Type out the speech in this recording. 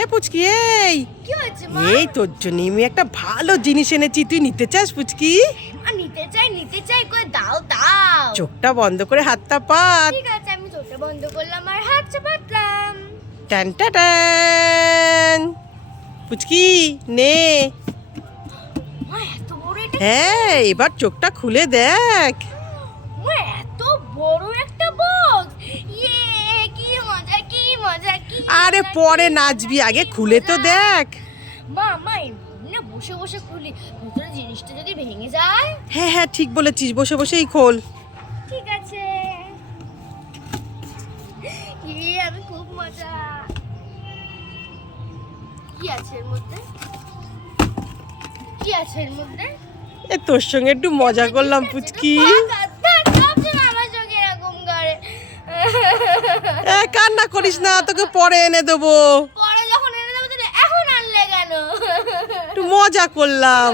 এ পুচকি, এই কি হয়েছে মা? এই তোর জন্য আমি একটা ভালো জিনিস এনেছি, তুই নিতে চাস পুচকি? মা নিতে চাই কই দাও দাও। চোখটা বন্ধ করে হাতটা পাত। ঠিক আছে, আমি চোখটা বন্ধ করলাম আর হাত চাপাতলাম। টান টান। পুচকি নে। মা এত বড় এটা? হ্যাঁ, এবার চোখটা খুলে দেখ। মা এত বড় একটা বক্স। ইয়ে, কি মজা কি মজা কি। আরে মজা, পরে কি নাচবি, মজা, আগে কি খুলে তো মজা। দেখ। মা মা এমনি না বসে বসে খুলি, ভিতরে জিনিসটা যদি ভেঙে যায়। হ্যাঁ হ্যাঁ, ঠিক বলেছিস, বসে বসেই খোল। ঠিক আছে। আমি খুব মজা। কি আছে এর মধ্যে? কি আছে এর মধ্যে? এ তোর সঙ্গে একটু মজা করলাম পুচকি। আমার চোখে এরকম করে। এ কান্না করিস না, তোকে পরে এনে দেবো। পরে যখন এনে দেবো তাহলে এখন আনলে কেন? একটু মজা করলাম।